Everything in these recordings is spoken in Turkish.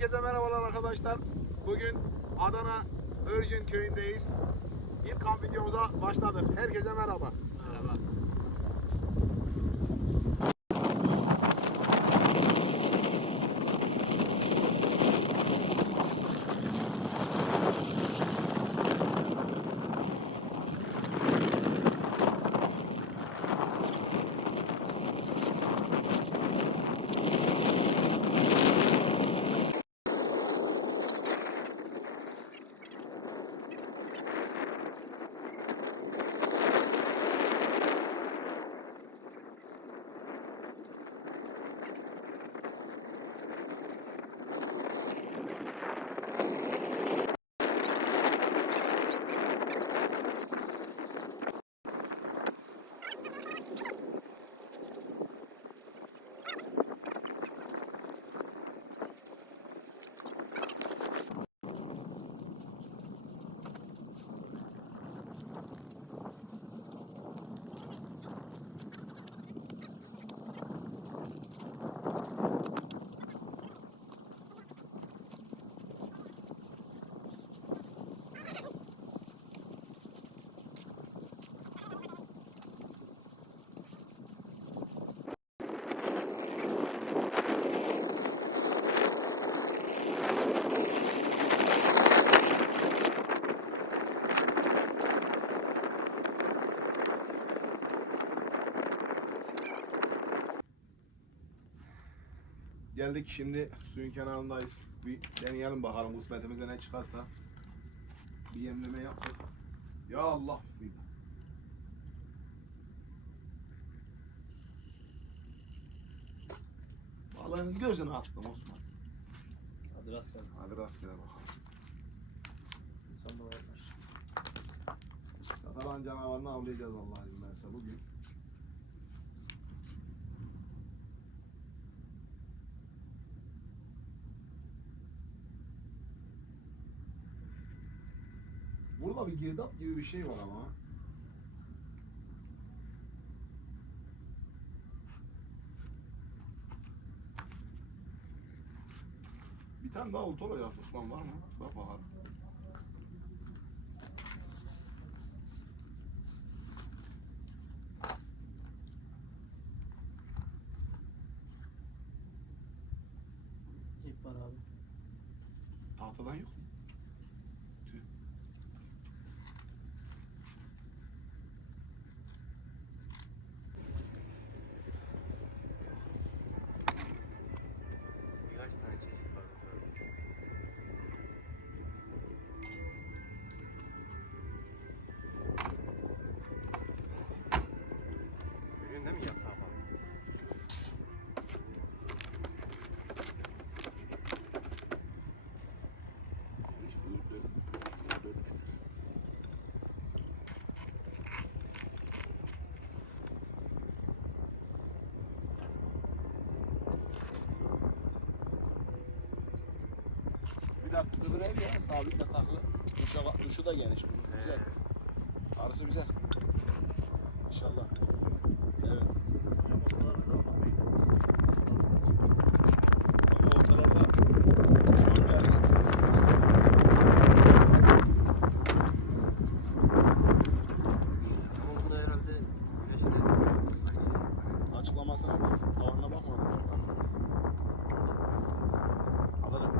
Herkese merhabalar arkadaşlar. Bugün Adana Örgün köyündeyiz. İlk kamp videomuza başladık. Herkese merhaba. Merhaba. Geldik, şimdi suyun kenarındayız. Bir deneyelim bakalım kısmetimize ne çıkarsa. Bir yemleme yaptık. Ya Allah, bismillah. Balığın gözünü attım Osman. Hadi rastgele. Hadi rastgele bakalım. İnsan da varmış. Satalan canavarını avlayacağız Allah'ın izniyle bugün. Burada bir girdap gibi bir şey var ama. Bir tane daha olta olacak Osman, var mı? Bak bakalım. İp var abi. Tahtadan yok mu? Tüh. Birkaç tane çeşit var. Görüyorsun değil mi yaprağı falan? Hiç büyük değil. Şurada bir sürü. Bir dakika, sıfır el ya, sabitle takılı. Duşu da geniş bunun. Güzel. Arısı güzel. İnşallah. Evet. Ama ortalarda şu an bir hareket. Ama bunda herhalde güneşin Açıklamasına bak. Tavanına bakmadım. Alırım.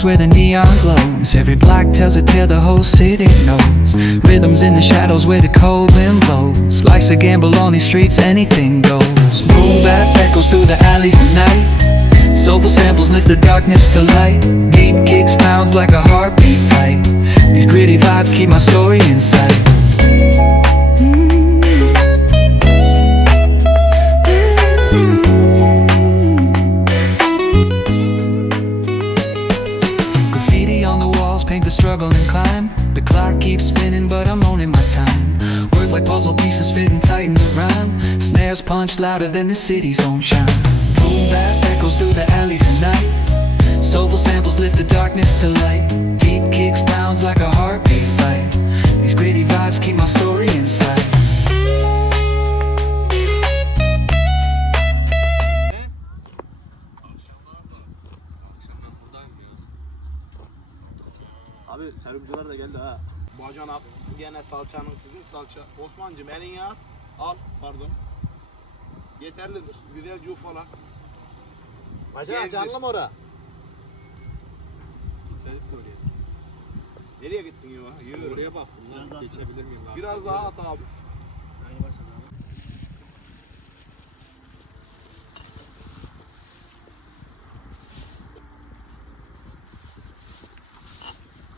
streets where the neon glows. Every block tells a tale the whole city knows. Rhythms in the shadows where the cold wind blows. Life's a gamble on these streets, anything goes. Boom bap echoes through the alleys at night. Soulful samples lift the darkness to light. Deep kicks pounds like a heartbeat fight. These gritty vibes keep my story in sight. Graffiti on the walls paint the struggle and climb. The clock keeps spinning but I'm owning my time. Words like puzzle pieces fitting tight in the rhyme. Snares punch louder than the city's own chime. Boom bap echoes through the alleys at night. Soulful samples lift the darkness to light. Deep kicks pounds like a heartbeat fight. These gritty vibes keep my story inside. Abi serumcular da geldi ha. Bacanak gene salçanın sizin salça. Osmancığım elini at. Al pardon. Yeterlidir. Güzelce ufala. Bacanak Gezdir. canlı mı ora? Nereye gittin ya? Yürü. Oraya bak. Bunlar geçebilir miyim abi? Biraz daha at abi. Aynı başladı abi.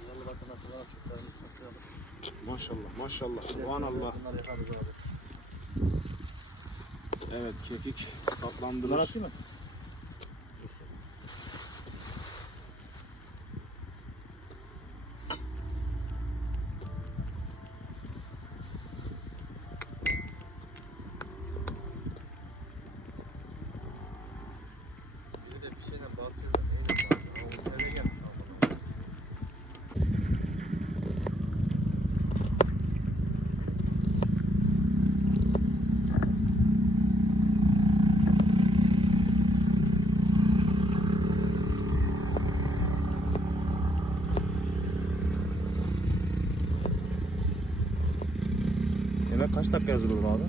Güzel bakın nasıl var çocuklarımız satıyor. Maşallah maşallah. Subhanallah. Bunlar yaparız abi. Evet kekik tatlandırır. Bunlar atayım mı? Bir de bir şeyden basıyor da neydi abi? O eve gelmiş abi. Yemek kaç dakika hazır olur abi?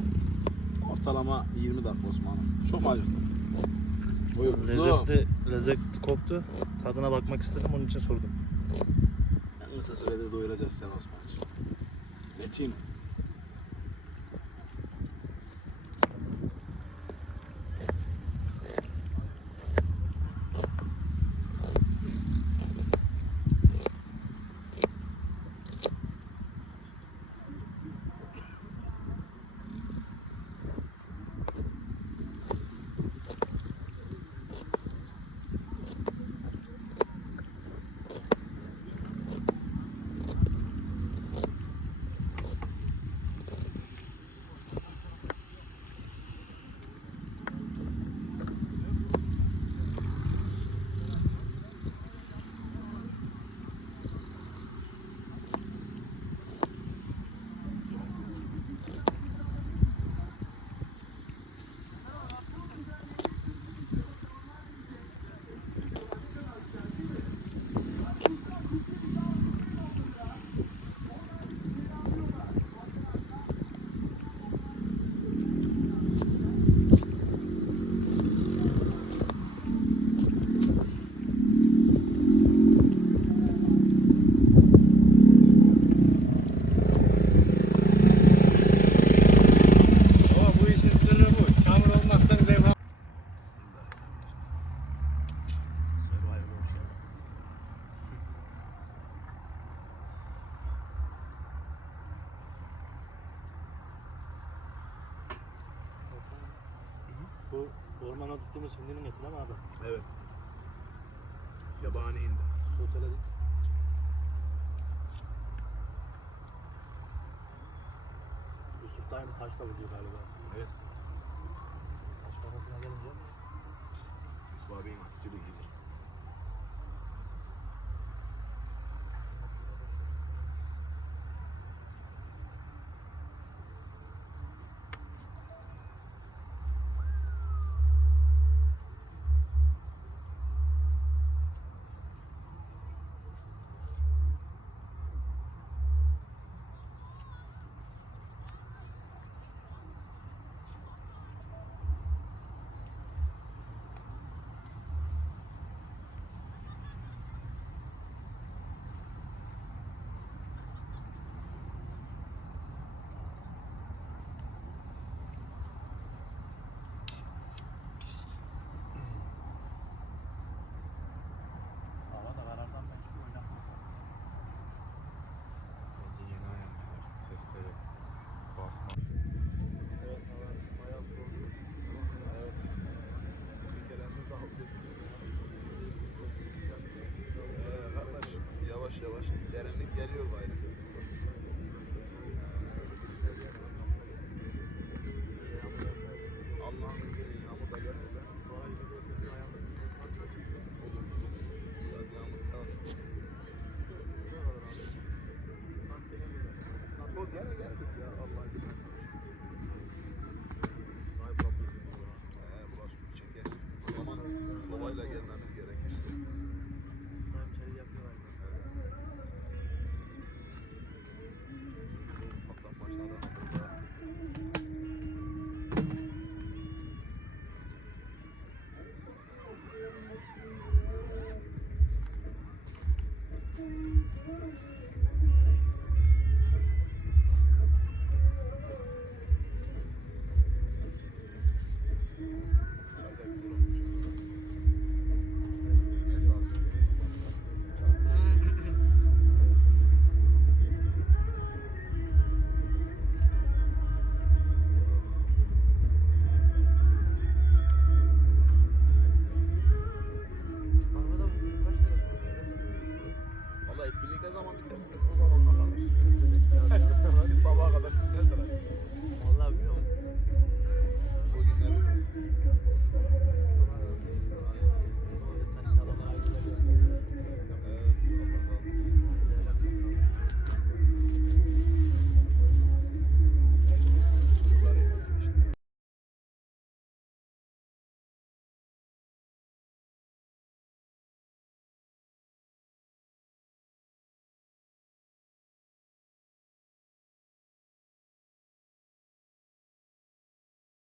Ortalama 20 dakika Osman'ım. Çok mu acıktın? Buyur. Lezzetli koktu. Tadına bakmak istedim, onun için sordum. En kısa sürede doyuracağız seni Osman'cığım. Metin. Bu ormana tuttuğumuz hindinin eti değil mi abi? Evet. Yabani hindi. Soteledik. Yusuf dayım taş kavuruyor galiba. Evet. Taş kafasına gelince Yusuf abinin atıcı da iyidir. geliyor bayram. Allah'ın izniyle yağmur da gelirse biraz yağmur kalsın. O gene geldik ya Allah'ın izniyle. Burası çeker. O zaman sobayla gelmemiz gerekir. Ufaktan başladı.